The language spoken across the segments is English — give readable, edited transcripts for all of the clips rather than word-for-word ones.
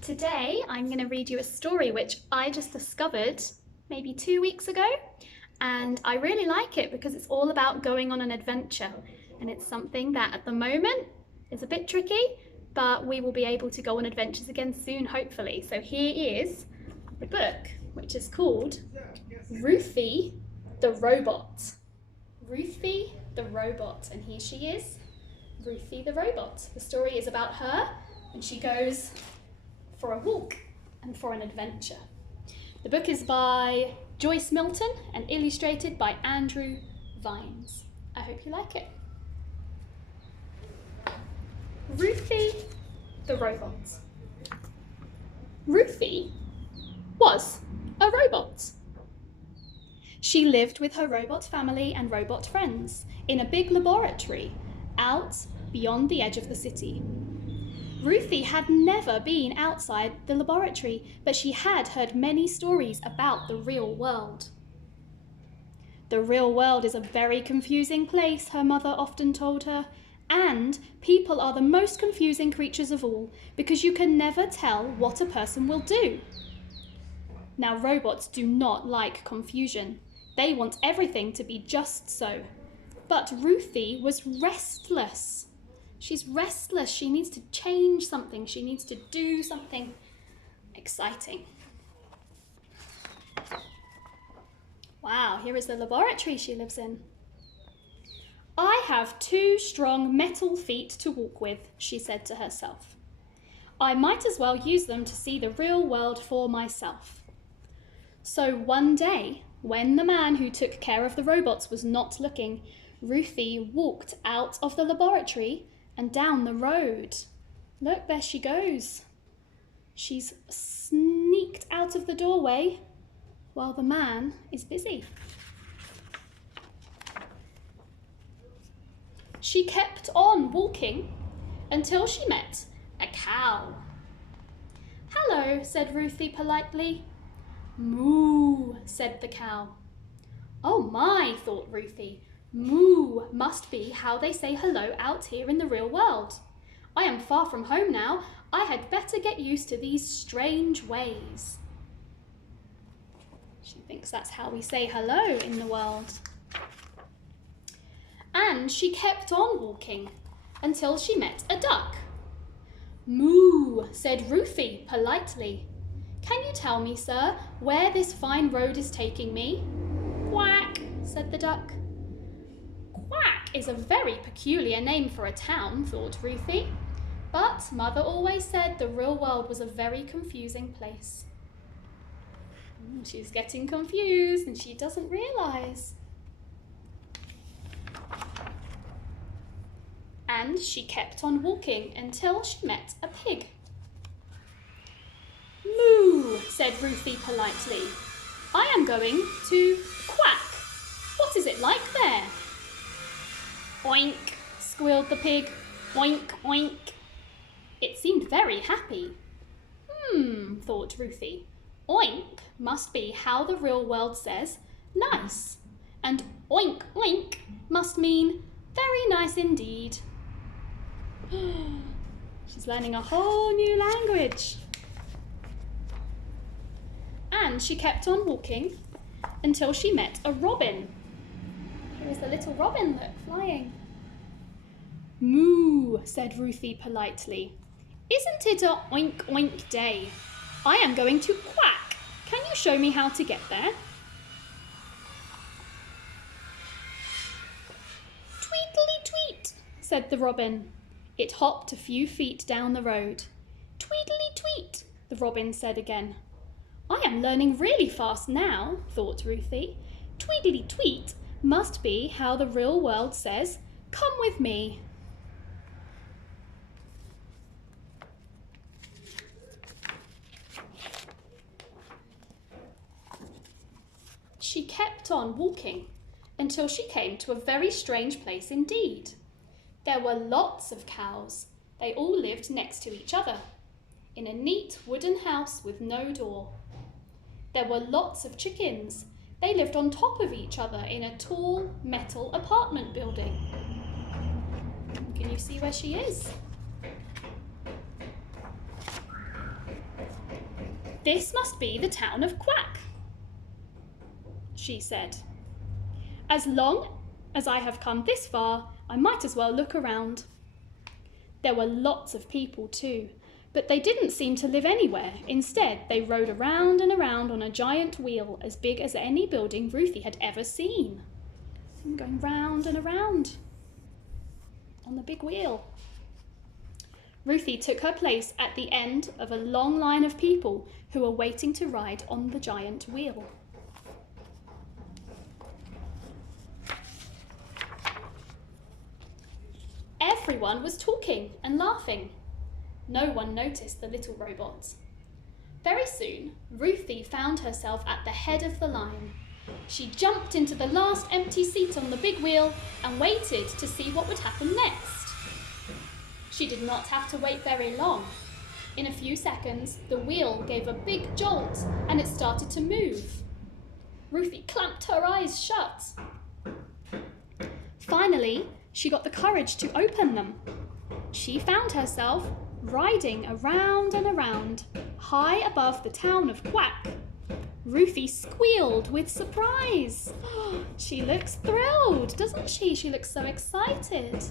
Today I'm going to read you a story which I just discovered maybe 2 weeks ago, and I really like it because it's all about going on an adventure, and it's something that at the moment is a bit tricky, but we will be able to go on adventures again soon, hopefully. So here is the book, which is called Ruthie the Robot. Ruthie the Robot, and here she is, Ruthie the Robot. The story is about her, and she goes for a walk and for an adventure. The book is by Joyce Milton and illustrated by Andrew Vines. I hope you like it. Ruthie the Robot. Ruthie was a robot. She lived with her robot family and robot friends in a big laboratory out beyond the edge of the city. Ruthie had never been outside the laboratory, but she had heard many stories about the real world. The real world is a very confusing place, her mother often told her, and people are the most confusing creatures of all because you can never tell what a person will do. Now, robots do not like confusion. They want everything to be just so. But Ruthie was restless. She's restless. She needs to change something. She needs to do something exciting. Wow, here is the laboratory she lives in. I have 2 strong metal feet to walk with, she said to herself. I might as well use them to see the real world for myself. So one day, when the man who took care of the robots was not looking, Ruthie walked out of the laboratory and down the road. Look, there she goes. She's sneaked out of the doorway while the man is busy. She kept on walking until she met a cow. Hello, said Ruthie politely. Moo, said the cow. Oh my, thought Ruthie. Moo must be how they say hello out here in the real world. I am far from home now. I had better get used to these strange ways. She thinks that's how we say hello in the world. And she kept on walking until she met a duck. Moo, said Ruthie politely. Can you tell me, sir, where this fine road is taking me? Quack, said the duck. Quack is a very peculiar name for a town, thought Ruthie. But Mother always said the real world was a very confusing place. She's getting confused and she doesn't realise. And she kept on walking until she met a pig. Moo, said Ruthie politely. I am going to quack. What is it like there? Oink, squealed the pig. Oink, oink. It seemed very happy. Thought Ruthie. Oink must be how the real world says nice. And oink, oink must mean very nice indeed. She's learning a whole new language. And she kept on walking until she met a robin. Here is the little robin, look, flying. Moo, said Ruthie politely. Isn't it a oink oink day? I am going to quack. Can you show me how to get there? Tweedly tweet, said the robin. It hopped a few feet down the road. Tweedly tweet, the robin said again. I am learning really fast now, thought Ruthie. Tweedly tweet must be how the real world says, come with me. She kept on walking until she came to a very strange place indeed. There were lots of cows. They all lived next to each other, in a neat wooden house with no door. There were lots of chickens. They lived on top of each other in a tall metal apartment building. Can you see where she is? "This must be the town of Quack," she said. "As long as I have come this far, I might as well look around." There were lots of people too, but they didn't seem to live anywhere. Instead, they rode around and around on a giant wheel as big as any building Ruthie had ever seen. And going round and around on the big wheel. Ruthie took her place at the end of a long line of people who were waiting to ride on the giant wheel. Everyone was talking and laughing. No one noticed the little robot. Very soon, Ruthie found herself at the head of the line. She jumped into the last empty seat on the big wheel and waited to see what would happen next. She did not have to wait very long. In a few seconds, the wheel gave a big jolt and it started to move. Ruthie clamped her eyes shut. Finally, she got the courage to open them. She found herself riding around and around, high above the town of Quack. Ruthie squealed with surprise. She looks thrilled, doesn't she? She looks so excited.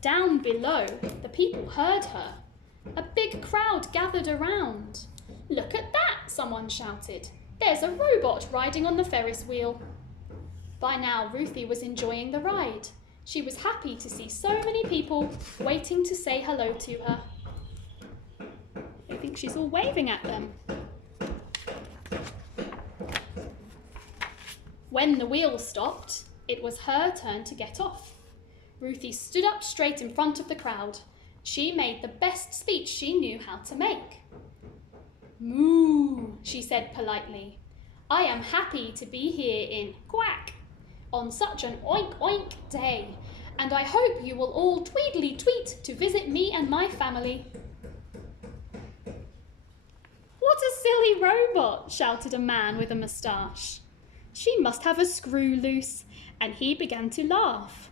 Down below, the people heard her. A big crowd gathered around. "Look at that," someone shouted. "There's a robot riding on the Ferris wheel." By now, Ruthie was enjoying the ride. She was happy to see so many people waiting to say hello to her. I think she's all waving at them. When the wheel stopped, it was her turn to get off. Ruthie stood up straight in front of the crowd. She made the best speech she knew how to make. "Moo," she said politely. "I am happy to be here in Quack on such an oink oink day, and I hope you will all tweedly tweet to visit me and my family." "What a silly robot," shouted a man with a moustache. "She must have a screw loose," and he began to laugh.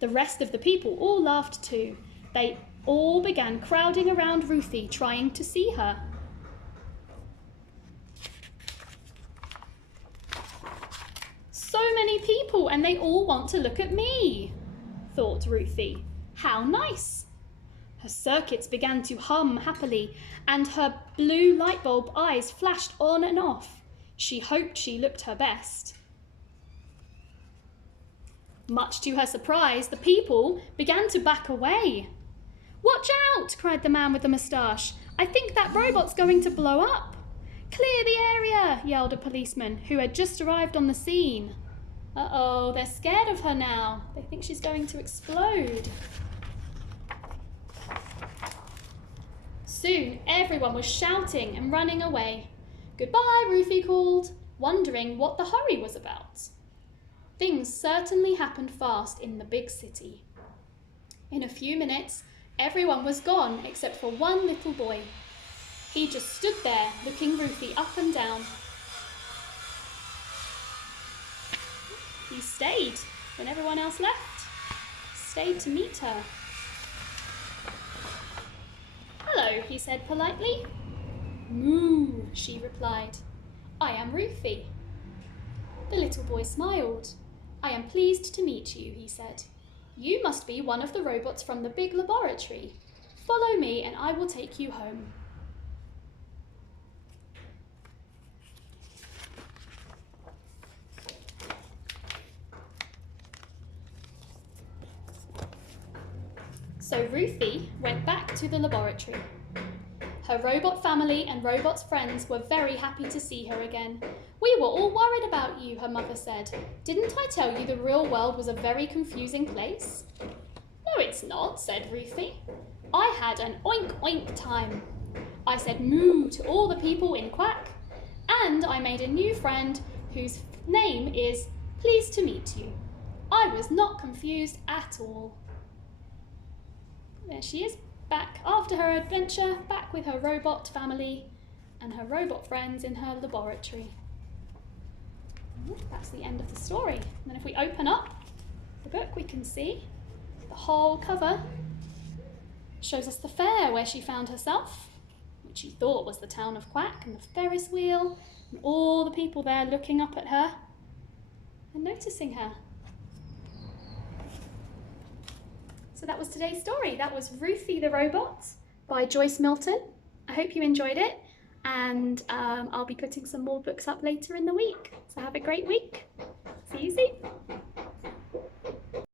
The rest of the people all laughed too. They all began crowding around Ruthie, trying to see her. "So many people, and they all want to look at me," thought Ruthie. "How nice." Her circuits began to hum happily, and her blue light bulb eyes flashed on and off. She hoped she looked her best. Much to her surprise, the people began to back away. "Watch out!" cried the man with the moustache. "I think that robot's going to blow up." "Clear the area!" yelled a policeman who had just arrived on the scene. Uh-oh, they're scared of her now. They think she's going to explode. Soon, everyone was shouting and running away. "Goodbye," Ruthie called, wondering what the hurry was about. Things certainly happened fast in the big city. In a few minutes, everyone was gone except for one little boy. He just stood there, looking Ruthie up and down. He stayed when everyone else left. Stayed to meet her. "Hello," he said politely. "Moo," she replied. "I am Ruthie." The little boy smiled. "I am pleased to meet you," he said. "You must be one of the robots from the big laboratory. Follow me and I will take you home." So Ruthie went back to the laboratory. Her robot family and robot's friends were very happy to see her again. "We were all worried about you," her mother said. "Didn't I tell you the real world was a very confusing place?" "No, it's not," said Ruthie. "I had an oink oink time. I said moo to all the people in Quack, and I made a new friend whose name is Pleased to Meet You. I was not confused at all." There she is, back after her adventure, back with her robot family and her robot friends in her laboratory. That's the end of the story. And then if we open up the book, we can see the whole cover Shows us the fair where she found herself, which she thought was the town of Quack, and the Ferris wheel, and all the people there looking up at her and noticing her. So that was today's story. That was Ruthie the Robot by Joyce Milton. I hope you enjoyed it, and I'll be putting some more books up later in the week. So have a great week. See you soon.